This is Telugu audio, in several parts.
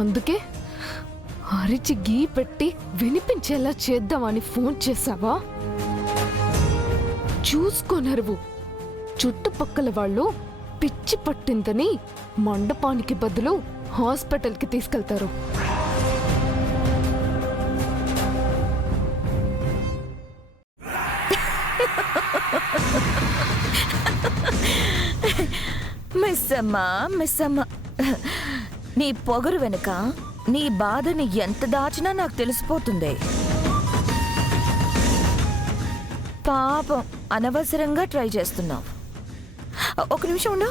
అందుకే అరిచి గీ పెట్టి వినిపించేలా చేద్దామని ఫోన్ చేశావా? చూసుకోనరువు. చుట్టుపక్కల వాళ్ళు పిచ్చి పట్టిందని మండపానికి బదులు హాస్పిటల్కి తీసుకెళ్తారు. మిస్సమ్మ, నీ పొగరు వెనుక నీ బాధని ఎంత దాచినా నాకు తెలిసిపోతుంది. పాపం అనవసరంగా ట్రై చేస్తున్నావు. ఒక నిమిషం ఉండు.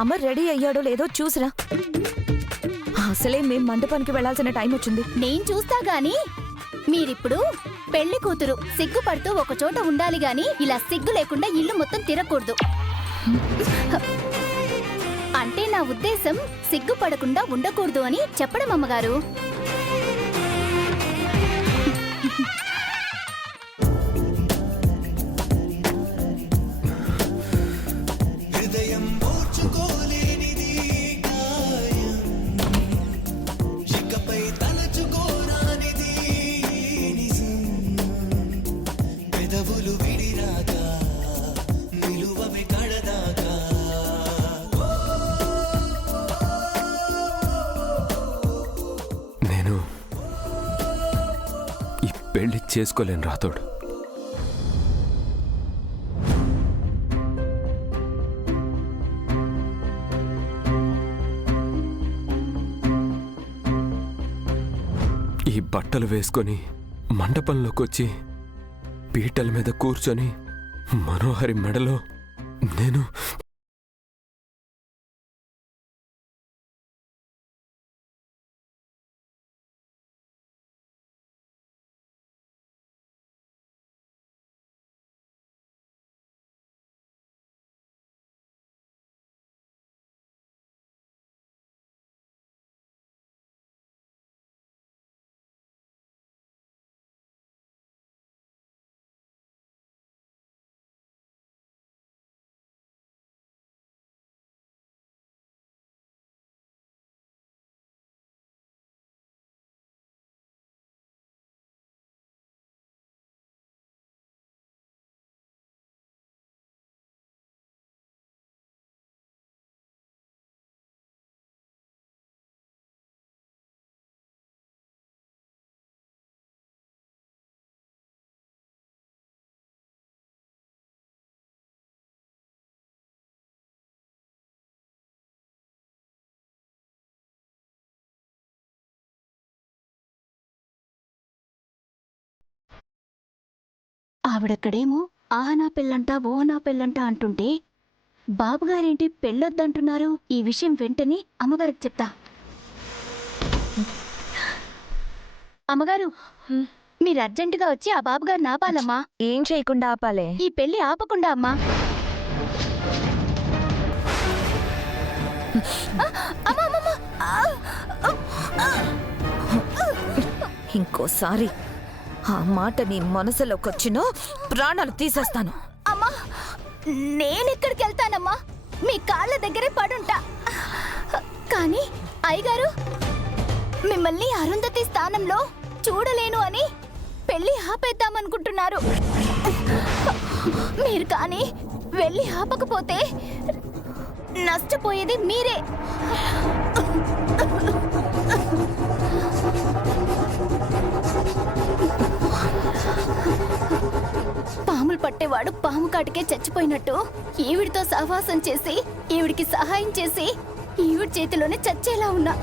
అమ్మ రెడీ అయ్యాడో లేదో చూసిరా. అసలే మేం మండపానికి వెళ్లాల్సిన టైం వచ్చింది. నేను చూస్తా గాని మీరిప్పుడు పెళ్లి కూతురు సిగ్గుపడుతూ ఒక చోట ఉండాలి గాని ఇలా సిగ్గు లేకుండా ఇల్లు మొత్తం తిరగకూడదు. అంటే నా ఉద్దేశం సిగ్గుపడకుండా ఉండకూడదు అని చెప్పడం అమ్మగారు. పెళ్లి చేసుకోలేను రాతోడు. ఈ బట్టలు వేసుకొని మండపంలోకి వచ్చి పీటల మీద కూర్చొని మనోహరి మెడలో నేను ఆవిడక్కడేమో ఆహనా పెళ్ళంట ఓహనా పెళ్ళంట అంటుంటే బాబుగారేంటి పెళ్ళొద్దంటున్నారు? ఈ విషయం వెంటనే అమ్మగారికి చెప్తా. అమ్మగారు, మీరు అర్జెంటుగా వచ్చి ఆ బాబుగారిని ఆపాలమ్మా. ఏం చేయకుండా ఆపాలే? ఈ పెళ్లి ఆపకుండా అమ్మా. ఇంకోసారి ఆ మాట నీ మనసులోకొచ్చినా ప్రాణాలు తీసేస్తాను. అమ్మా, నేనెక్కడికి వెళ్తానమ్మా? మీ కాళ్ళ దగ్గరే పడుంటా. కానీ అయ్యగారు, మిమ్మల్ని అరుంధతి స్థానంలో చూడలేను అని పెళ్లి ఆపేద్దామనుకుంటున్నారు. మీరు కానీ వెళ్ళి ఆపకపోతే నష్టపోయేది మీరే. పాములు పట్టేవాడు పాము కాటికే చచ్చిపోయినట్టు ఈవిడితో సహవాసం చేసి ఈవిడికి సహాయం చేసి ఈవిడి చేతిలోనే చచ్చేలా ఉన్నా.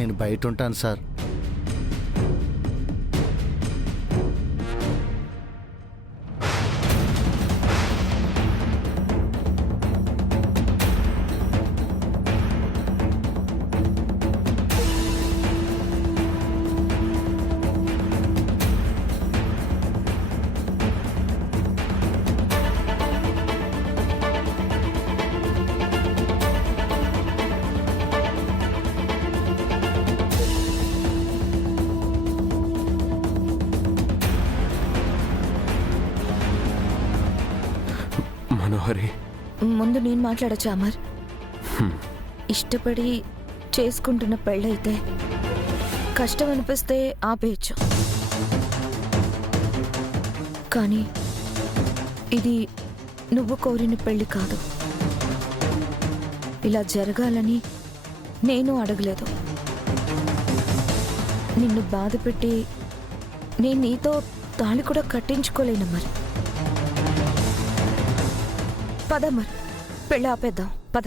నేను బయట ఉంటాను సార్. మనోహరి, ముందు నేను మాట్లాడచ్చా అమర్? ఇష్టపడి చేసుకుంటున్న పెళ్ళైతే కష్టం అనిపిస్తే ఆపేయచ్చు, కానీ ఇది నువ్వు కోరిన పెళ్ళి కాదు. ఇలా జరగాలని నేను అడగలేదు. నిన్ను బాధ పెట్టి నేను నీతో తాళి కూడా కట్టించుకోలేను మరి. పద మరి, పెళ్ళి ఆపేద్దాం, పద.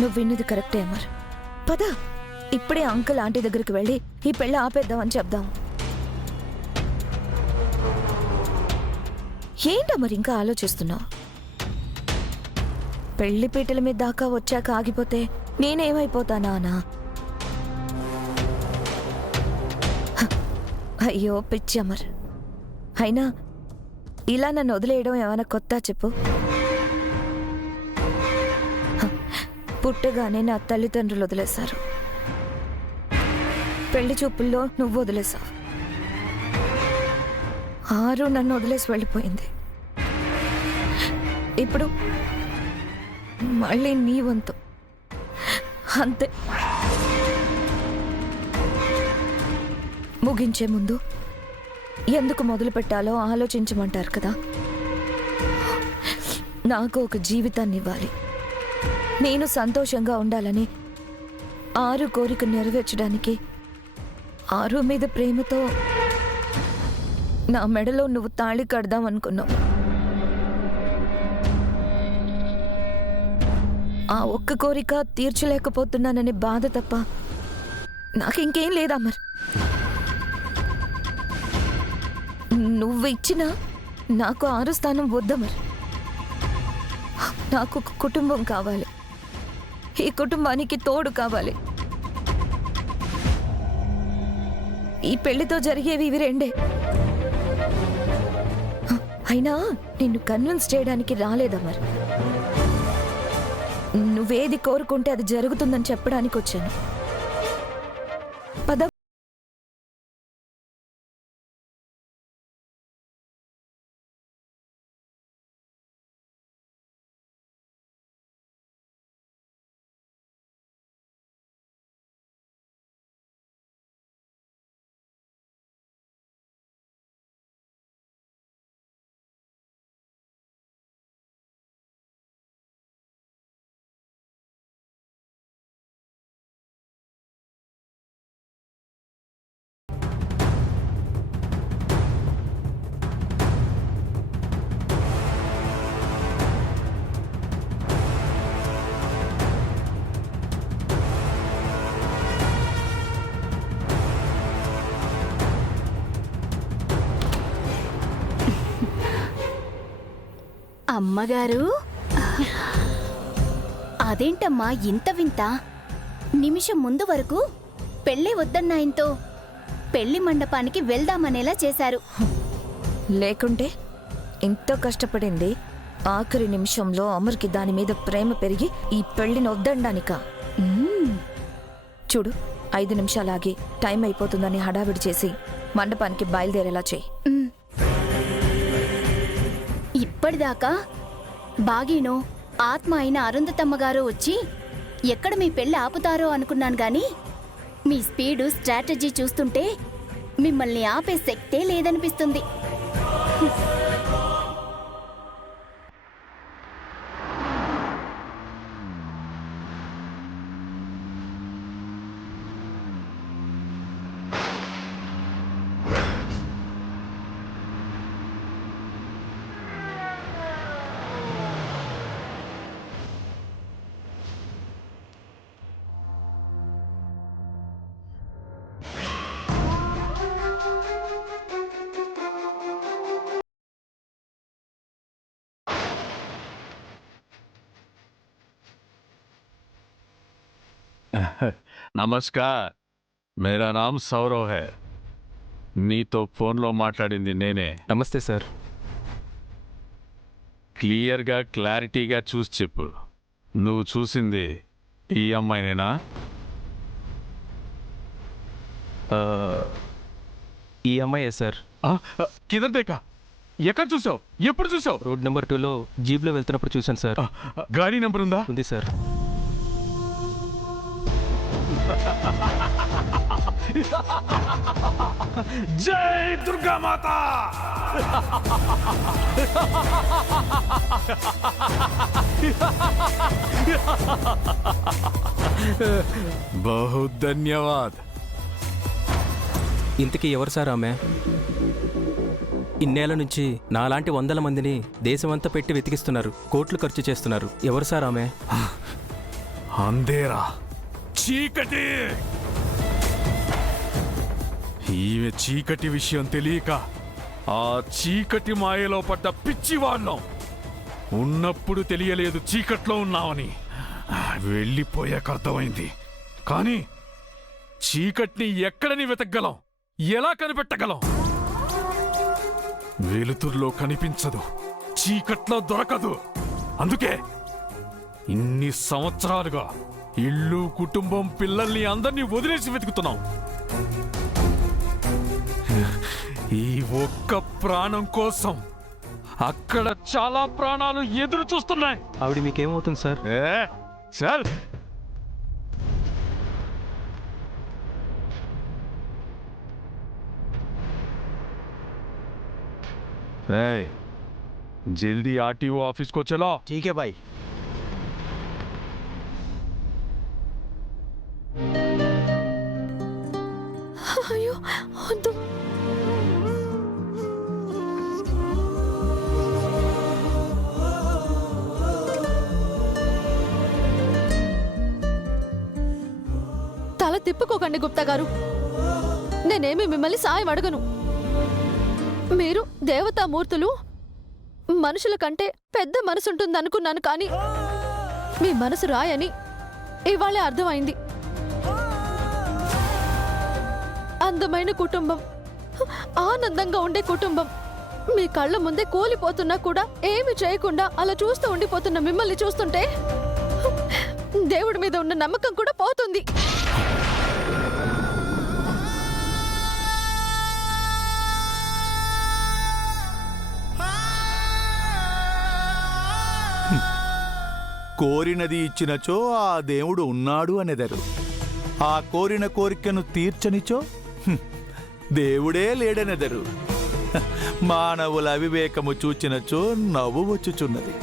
నువ్వు విన్నది కరెక్టే అమర్. పద, ఇప్పుడే అంకుల్ ఆంటీ దగ్గరికి వెళ్ళి ఈ పెళ్ళి ఆపేద్దాం అని చెప్దాం. ఏంటా మరి ఇంకా ఆలోచిస్తున్నావు? పెళ్లి పీటల మీద దాకా వచ్చాక ఆగిపోతే నేనేమైపోతానా అనా? అయ్యో పిచ్చి అమర్. అయినా ఇలా నన్ను వదిలేయడం ఏమైనా కొత్త చెప్పు? పుట్టగానే నా తల్లిదండ్రులు వదిలేశారు. పెళ్లి చూపుల్లో నువ్వు వదిలేశావు. ఆరు నన్ను వదిలేసి వెళ్ళిపోయింది. ఇప్పుడు మళ్ళీ నీ వంతు. అంతే. ముగించే ముందు ఎందుకు మొదలు పెట్టాలో ఆలోచించమంటారు కదా. నాకు ఒక జీవితాన్ని ఇవ్వాలి. నేను సంతోషంగా ఉండాలని ఆరు కోరిక నెరవేర్చడానికి ఆరు మీద ప్రేమతో నా మెడలో నువ్వు తాళి కడదాం అనుకున్నావు. ఆ ఒక్క కోరిక తీర్చలేకపోతున్నానని బాధ తప్ప నాకింకేం లేదా మరి. నువ్వు ఇచ్చినా నాకు ఆరు స్థానం వద్దా మరి. నాకు ఒక కుటుంబం కావాలి. ఈ కుటుంబానికి తోడు కావాలి. ఈ పెళ్లితో జరిగేవి ఇవి రెండే. అయినా నిన్ను కన్విన్స్ చేయడానికి రాలేదా మరి. నువ్వేది కోరుకుంటే అది జరుగుతుందని చెప్పడానికి వచ్చాను. పద. అమ్మగారు, అదేంటమ్మా ఇంత వింత? నిమిషం ముందు వరకు పెళ్ళి వద్దన్నాయంతో పెళ్లి మండపానికి వెళ్దామనేలా చేశారు. లేకుంటే ఎంతో కష్టపడింది ఆఖరి నిమిషంలో అమర్కి దాని మీద ప్రేమ పెరిగి ఈ పెళ్లిని వద్దనడానికా? చూడు, 5 నిమిషాలాగి టైం అయిపోతుందని హడావిడి చేసి మండపానికి బయలుదేరేలా చేయి. ఇప్పటిదాకా బాగీనో ఆత్మ అయిన అరుంధతమ్మ గారు వచ్చి ఎక్కడ మీ పెళ్లి ఆపుతారో అనుకున్నాను గాని మీ స్పీడు స్ట్రాటజీ చూస్తుంటే మిమ్మల్ని ఆపే శక్తే లేదనిపిస్తుంది. నమస్కార్ మేరా నామ్ సౌరవ్ హై నీతో ఫోన్లో మాట్లాడింది నేనే. నమస్తే సార్. క్లియర్గా క్లారిటీగా చూసి చెప్పు, నువ్వు చూసింది ఈ అమ్మాయినేనా? ఈ అమ్మాయే సార్. కిదర్ దేకా? ఎక్కడ చూసావు? ఎప్పుడు చూసావు? రోడ్ నెంబర్ 2లో జీప్లో వెళ్తున్నప్పుడు చూశాను సార్. గాడి నెంబర్ ఉందా? ఉంది సార్. జై దుర్గా మాత. बहुत धन्यवाद. ఇంతకీ ఎవరు సార్ ఆమె? ఇన్నేళ్ల నుంచి నాలాంటి వందల మందిని దేశమంతా పెట్టి వెతికిస్తున్నారు, కోట్లు ఖర్చు చేస్తున్నారు. ఎవరు సార్ ఆమె? అంధేరా, చీకటి. ఈమె చీకటి విషయం తెలియక ఆ చీకటి మాయలో పడ్డ పిచ్చివాళ్ళం. ఉన్నప్పుడు తెలియలేదు చీకట్లో ఉన్నామని, వెళ్ళిపోయాక అర్థమైంది. కానీ చీకటిని ఎక్కడని వెతకగలం, ఎలా కనిపెట్టగలం? వెలుతుర్లో కనిపించదు, చీకట్లో దొరకదు. అందుకే ఇన్ని సంవత్సరాలుగా ఇల్లు, కుటుంబం, పిల్లల్ని అందరినీ వదిలేసి వెతుకుతున్నాం. ఈ ఒక్క ప్రాణం కోసం అక్కడ చాలా ప్రాణాలు ఎదురు చూస్తున్నాయి. ఆవిడ మీకేమవుతుంది సార్? సార్, జల్దీ ఆర్టీఓ ఆఫీస్ को चलो. ठीक है भाई. అయ్యో వద్దు. తల తిప్పుకోకండి గుప్తా గారు, నేనేమి మిమ్మల్ని సాయం అడగను. మీరు దేవతామూర్తులు, మనుషుల కంటే పెద్ద మనసుంటుందనుకున్నాను, కానీ మీ మనసు రాయని ఇవాళే అర్థమైంది. అందమైన కుటుంబం, ఆనందంగా ఉండే కుటుంబం, మీ కళ్ళ ముందే కూలిపోతున్నా కూడా ఏమి చేయకుండా అలా చూస్తూ ఉండిపోతున్న మిమ్మల్ని చూస్తుంటే దేవుడి మీద ఉన్న నమ్మకం కూడా పోతుంది. కోరినది ఇచ్చినచో ఆ దేవుడు ఉన్నాడు అనెదరు. ఆ కోరిన కోరికను తీర్చనిచో దేవుడే లేడనెదరు. మానవుల అవివేకము చూచినచో నవ్వు వచ్చుచున్నది.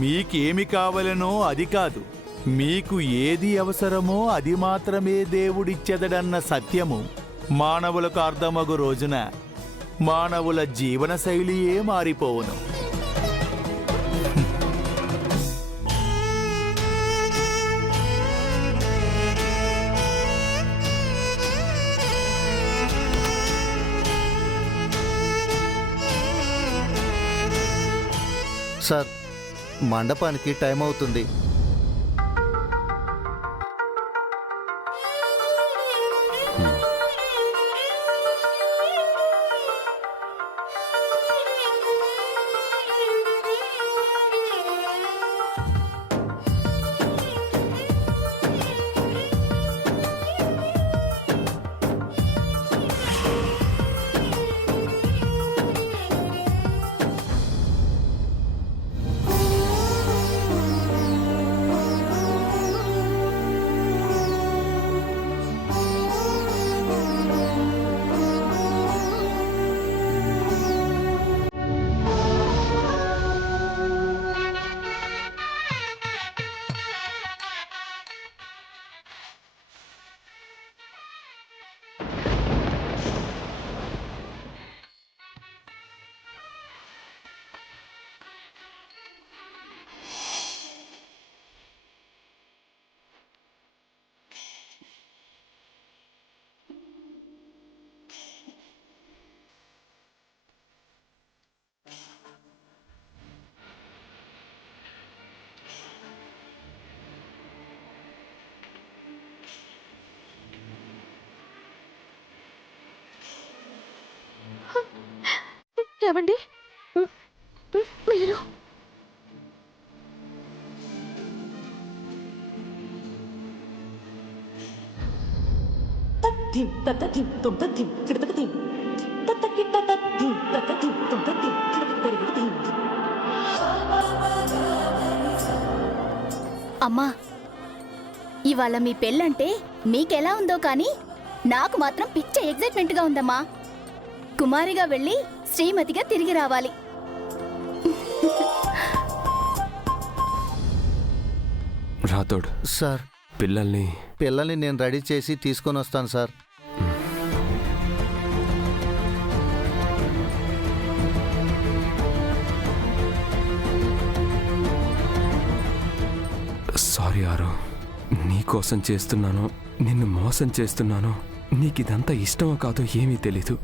మీకేమి కావలనో అది కాదు, మీకు ఏది అవసరమో అది మాత్రమే దేవుడిచ్చెదడన్న సత్యము మానవులకు అర్థమగు రోజున మానవుల జీవన శైలియే మారిపోవును. సార్, మండపానికి టైం అవుతుంది. ఏవండి మీరు అమ్మా, ఇవాళ మీ పెళ్ళంటే మీకెలా ఉందో కానీ నాకు మాత్రం పిచ్చ ఎగ్జైట్మెంట్గా ఉందమ్మా. కుమారిగా వెళ్ళి శ్రీమతిగా తిరిగి రావాలి. రాతోడు సార్ పిల్లల్ని నేను రెడీ చేసి తీసుకొని వస్తాను సార్. సారీ ఆరో, నీకోసం చేస్తున్నానో నిన్ను మోసం చేస్తున్నానో నీకిదంతా ఇష్టమో కాదో ఏమీ తెలీదు.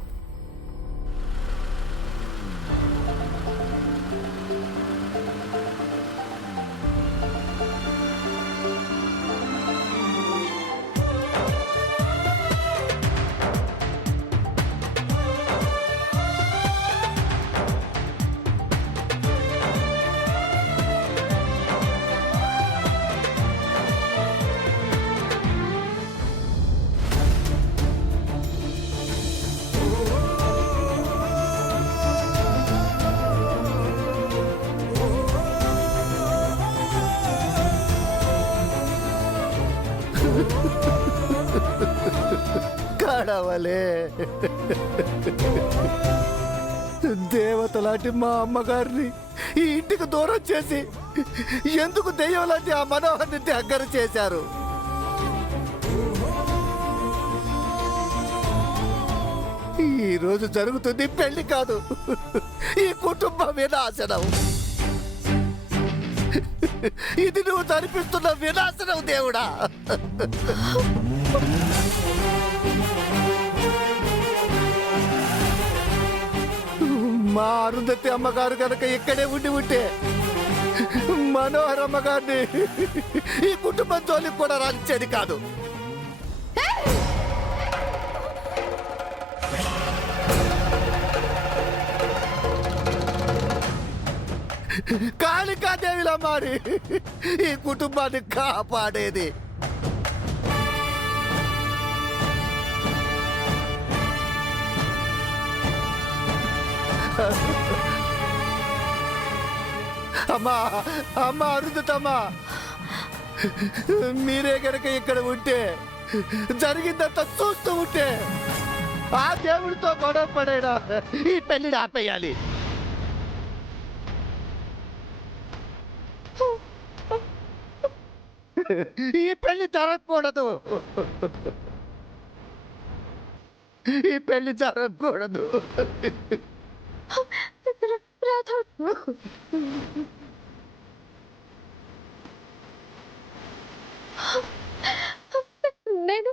కాడవలే దేవత లాంటి మా అమ్మగారిని ఈ ఇంటికి దూరం చేసి ఎందుకు దెయ్యం లాంటి ఆ మనోహర్ని దగ్గర చేశారు? ఈ రోజు జరుగుతుంది పెళ్లి కాదు, ఈ కుటుంబ వినాశనం. ఇది నువ్వు జరిపిస్తున్న వినాశనం దేవుడా. మా అరుంధతి అమ్మగారు కనుక ఇక్కడే ఉండి ఉంటే మనోహర్ అమ్మగారిని ఈ కుటుంబం జోలికి కూడా రానిచ్చేది కాదు. కాళికాదేవిలా మారి ఈ కుటుంబాన్ని కాపాడేది. అమ్మా అమ్మా అరుంధతమ్మా, మీరే గనక ఇక్కడ ఉంటే జరిగిందంతా చూస్తూ ఉంటే ఆ దేవుడితో గొడవ పడేనా ఈ పెళ్లిని ఆపేయాలి. ఈ పెళ్లి జరగకూడదు, ఈ పెళ్లి జరగకూడదు. నేను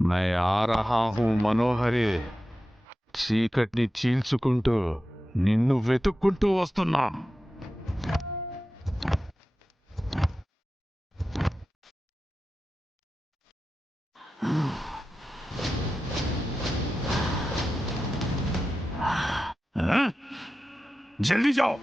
मैं आ रहा हूं మనోహరి. చీకటిని చీల్చుకుంటూ నిన్ను వెతుక్కుంటూ వస్తున్నా. जल्दी जाओ.